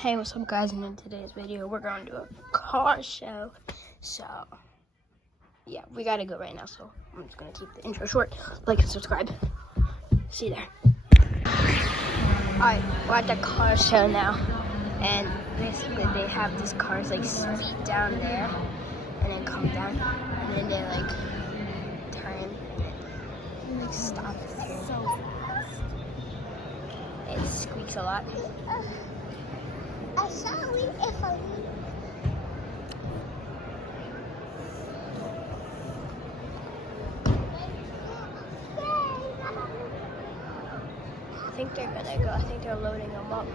Hey, what's up guys, and in today's video we're going to do a car show. So yeah, we gotta go right now, so I'm just gonna keep the intro short. Like and subscribe. See you there. Alright, we're at the car show now, and basically they have these cars like speed down there and then come down, and then they like turn and like stop here. It squeaks a lot. I think they're gonna go. I think they're loading them up.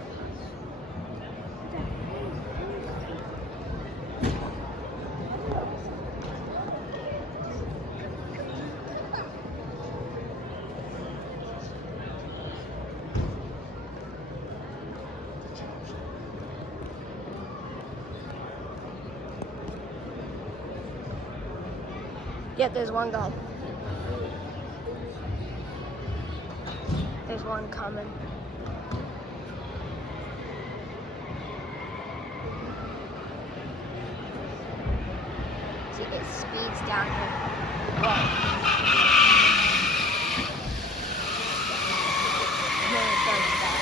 Yep, there's one guy. There's one coming. See, it speeds down here. Whoa. Then it does that.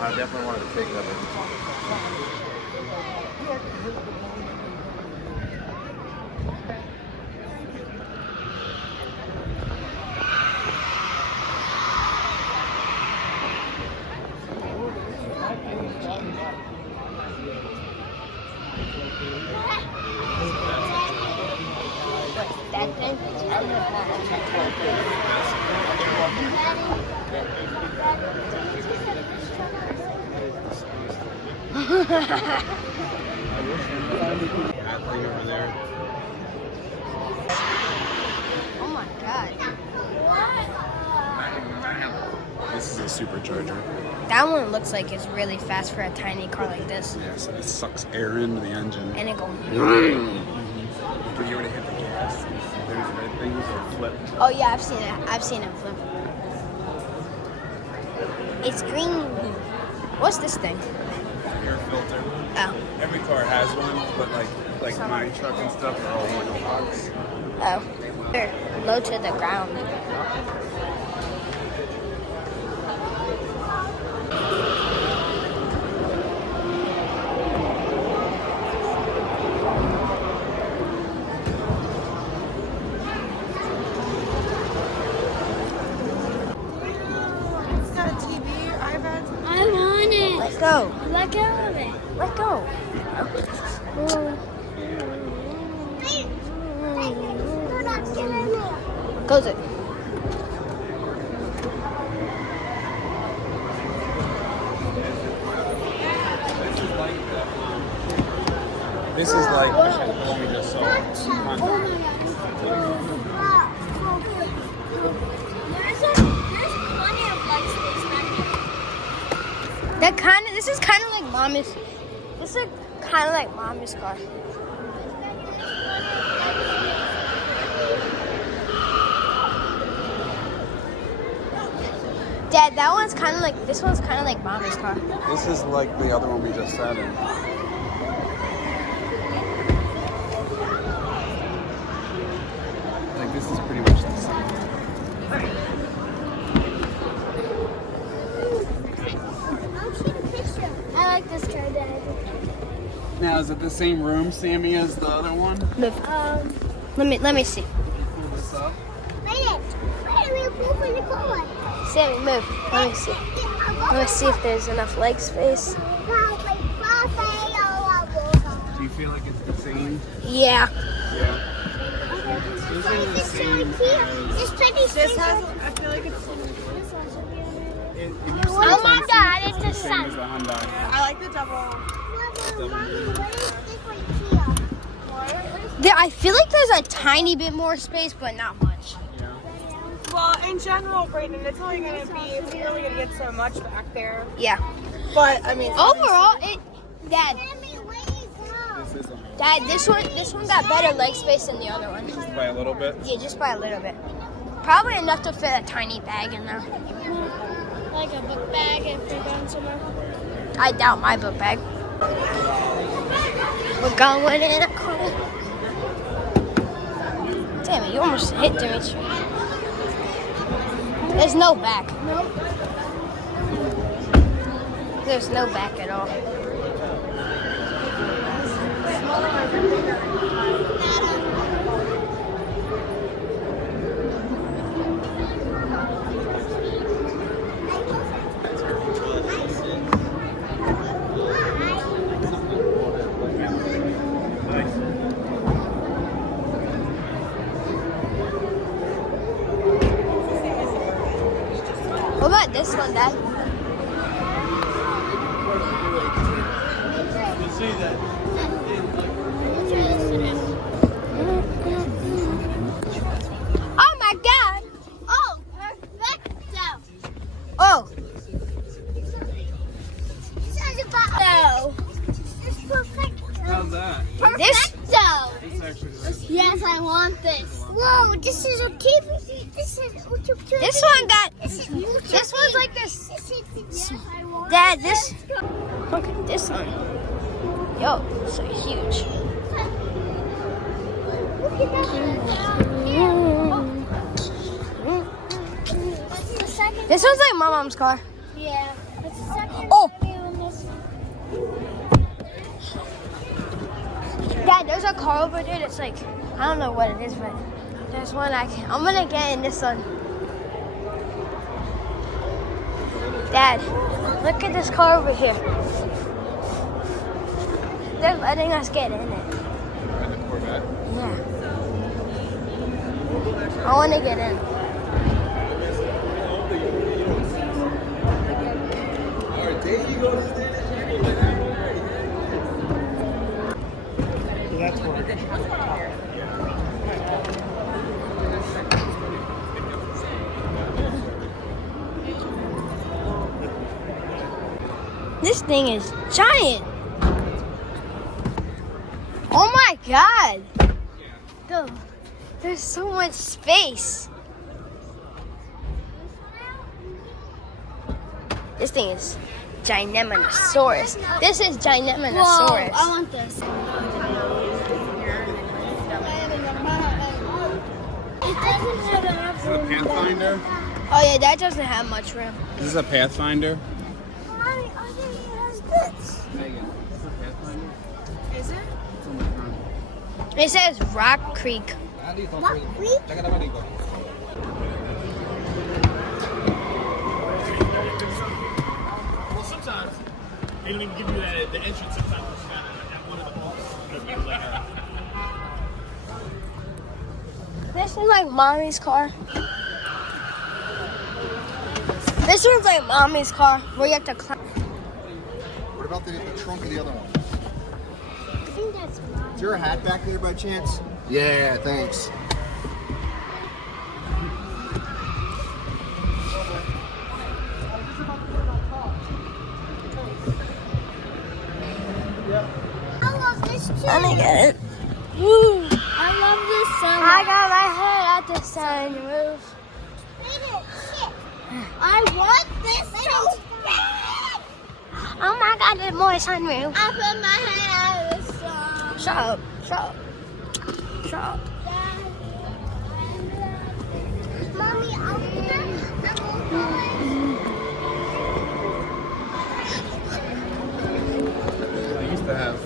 I definitely wanted to take that. That thing? Oh my god. This is a supercharger. That one looks like it's really fast for a tiny car like this. Yeah, so it sucks air into the engine. And it goes. When you already hit the gas, there's red things that flip. Oh yeah, I've seen it. I've seen it flip. It's green. What's this thing? Air filter. Oh. Every car has one, but like my truck and stuff are all monocoques. Oh. They're low to the ground. Let go. Let go of it. Let go. Close it. This is like the one we just saw. This is kind of like mommy's. This is kind of like mommy's car. Dad, that one's kind of like. This one's kind of like mommy's car. This is like the other one we just sat in. Like this is pretty much the same. I like this car, Dad. Now, is it the same room, Sammy, as the other one? Move. Let me see. Pull this up. Wait, we move in the car. Sammy, move. Let me see. Let me see if there's enough leg space. Do you feel like it's the same? Yeah. Yeah. This is the same as... This has, I feel like it's Oh my God, it's the same as sun. the Hyundai. I like the double. I feel like there's a tiny bit more space, but not much. Yeah. Well, in general, Brayden, it's only gonna be really gonna get so much back there. Yeah. But I mean, Overall, Dad, This is a... Dad, this one got better leg space than the other one. By a little bit? Yeah, just by a little bit. Probably enough to fit a tiny bag in there. Like a book bag and somewhere? I doubt my book bag. We're going in a car. Damn it, you almost hit Dimitri. There's no back. Nope. There's no back at all. What about this one, Dad? Oh my God! Oh, perfecto. Oh, This is about no. This is perfecto. How's that? this? Perfecto. It's actually nice. Yes, I want this. Whoa, this is a TV. This is This one got. This This one's like this. This is yes, I want Dad, this. Look at this one. Yo, so huge. Look at that. What's the second? This one's like my mom's car. Yeah. What's the second? Oh. Movie on this? Dad, there's a car over there that's like, I don't know what it is, but there's one I'm gonna get in this one. Dad, look at this car over here. They're letting us get in it. And the Corvette. Yeah. I want to get in. Alright, there you go. That's where This thing is giant. Oh my God. There's so much space. This thing is Gineminosaurus. This is Gineminosaurus. I want this. Is it a Pathfinder? Oh yeah, that doesn't have much room. Is this a Pathfinder? Mommy, I think it has this. Megan, is this a Pathfinder? Is it? It's on the front. It says Rock Creek. What? Creek? Well, sometimes they don't even give you the entrance. Sometimes it's kind of at one of the malls. It'll be later. This is like mommy's car. This one's like mommy's car where you have to climb. What about the trunk of the other one? I think that's mine. Is there a hat back there by chance? Yeah, thanks. I love this too. Let me get it. Woo. I love this so much. I got my head at the sunroof. Shit. I want this so bad. Oh my God, there's more sunroof. I put my head out of the sun. Shut up. Shut up. Shut up. Mommy, I'll They used to have.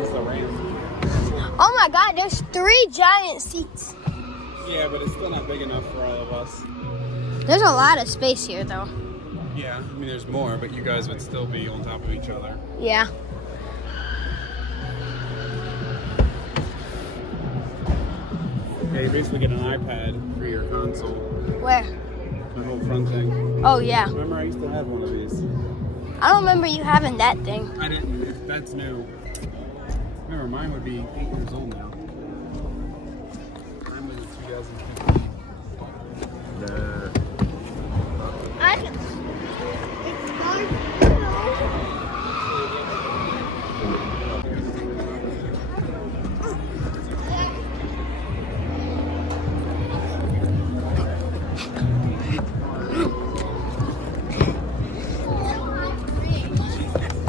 It's the Ram. Oh my God, there's 3 giant seats. Yeah, but it's still not big enough for all of us. There's a lot of space here though. Yeah, I mean, there's more, but you guys would still be on top of each other. Yeah. Yeah, you basically get an iPad for your console. Where? The whole front thing. Oh yeah. Remember, I used to have one of these. I don't remember you having that thing. I didn't. That's new. Remember, mine would be 8 years old now. Mine was in 2015.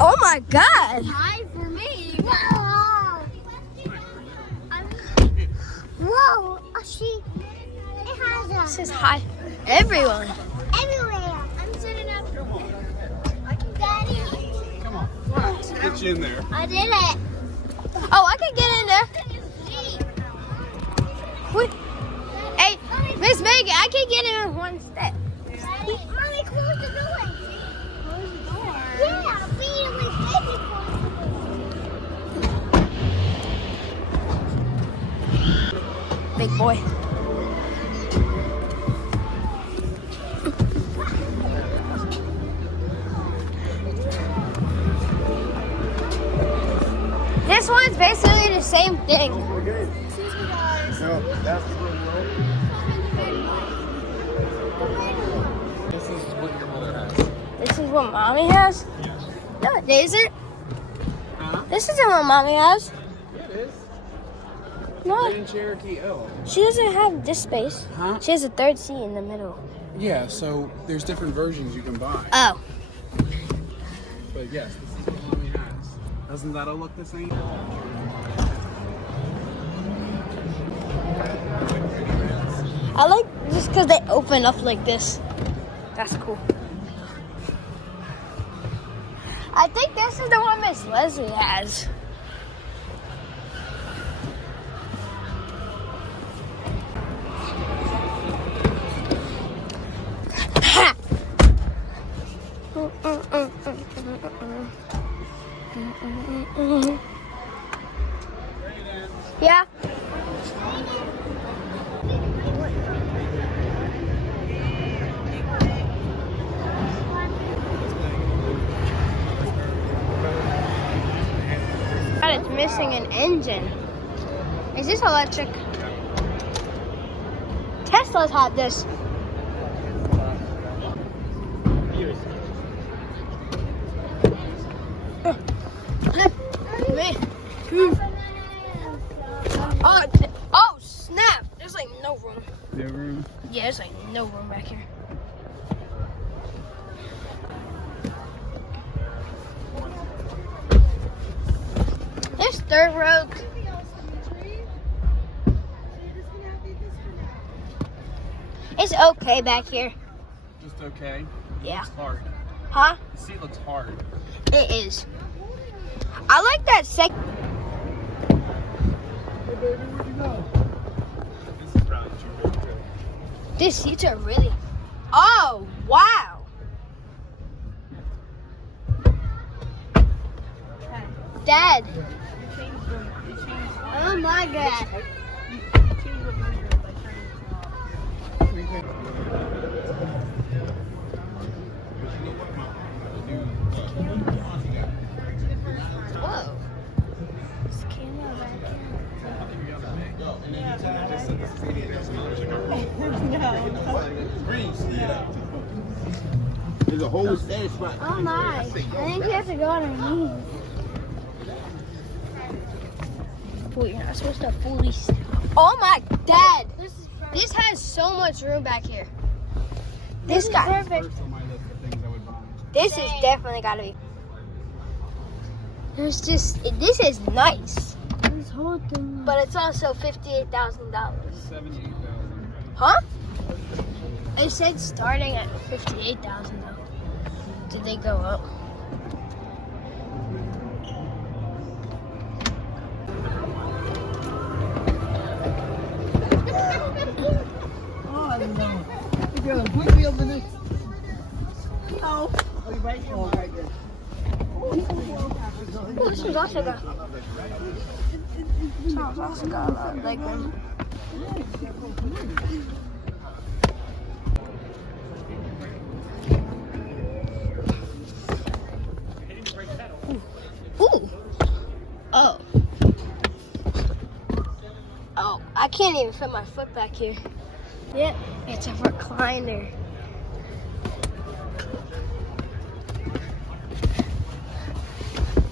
Oh my God. High for me. Whoa. Whoa. Oh, see, it has This is high for everyone. everywhere. I'm sitting up. Daddy. Come on. Let's get you in there. I did it. Oh, I can get in there. Wait. Hey, Miss Megan, I can get in with one step. Mommy, close the door. Close the door? Yeah, be with baby. Big boy. This one's basically the same thing. No, that's the real world. This is what your mother has. This is what Mommy has? Yes. No, it isn't. Huh? This isn't what Mommy has. Yeah, it is. No, Grand Cherokee L. she doesn't have this space. Huh? She has a third seat in the middle. Yeah, so there's different versions you can buy. Oh. But yes, this is what mommy has. Doesn't that all look the same? I like just because they open up like this. That's cool. I think this is the one Miss Leslie has. Yeah. God, it's missing an engine. Is this electric? Tesla's had this. Oh, snap! There's like no room. No room. Yeah, there's like no room back here. There's third row. It's okay back here. Just okay. Yeah. It's hard. Huh? The seat looks hard. It is. I like that second. This is probably too big too. These seats are really. Oh, wow. Dad. Oh my God. Whoa. This camera back There's a whole stash spot. Oh my. I think you have to go on our knees. Wait, you're not supposed to fully. Oh my Dad. This has so much room back here. This guy. First on my list of things I would buy. This is definitely gotta be. There's just. This is nice. But it's also $58,000. 78,000. Huh? It said starting at 58,000 though. Did they go up? Oh, this one's also got. This one's also got a lot of leg room. Ooh. Oh. Oh, I can't even fit my foot back here. Yep, it's a recliner.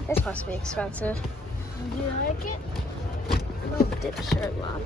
This must be expensive. Do you like it? Oh, dip shirt lock.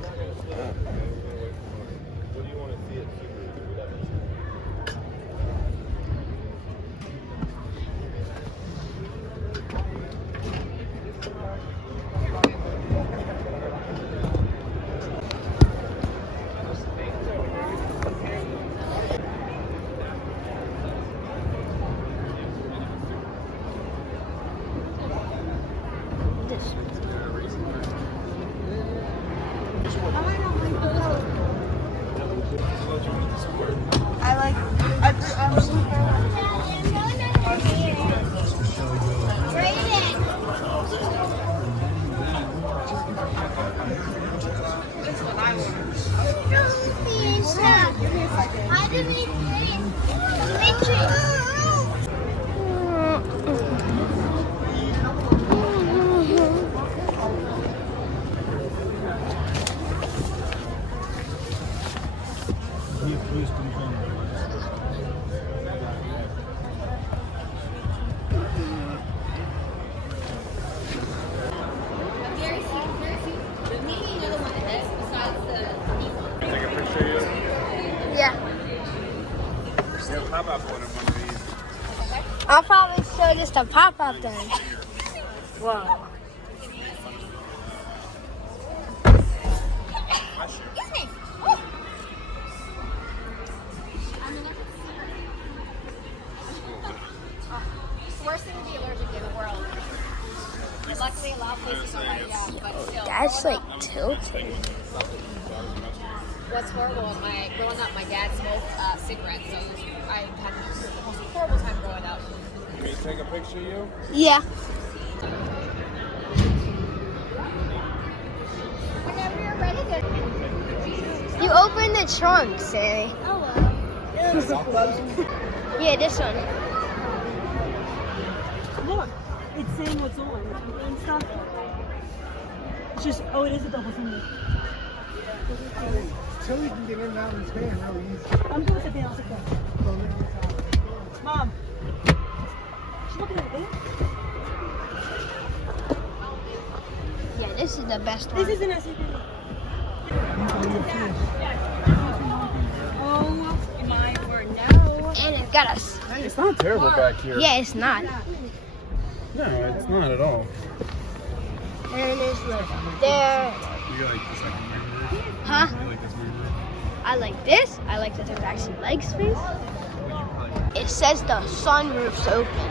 I'll probably show just a pop-up then. Whoa. Worst thing to be allergic to in the world. Luckily, a lot of places don't let you out, but still. That's like tilted. What's horrible, growing up, my dad smoked cigarettes, so I had the most horrible time growing up. Can we take a picture of you? Yeah. Whenever you're ready to. You opened the trunk, Sammy. Oh well. Yeah, this one. Look, it's saying what's on and stuff. It's just, oh, it is a double finger. Tilly can get in that one's hand really easy. I'm going to dance again. Mom. She's looking at it. Yeah, this is the best This one. is an SUV. Oh my word, no. And it's got us. It's not terrible back here. Yeah, it's not. No, it's not at all. And it's like there. You like the second mirror? Huh? You like this mirror? I like this. I like that there's actually leg space. It says the sunroof's open.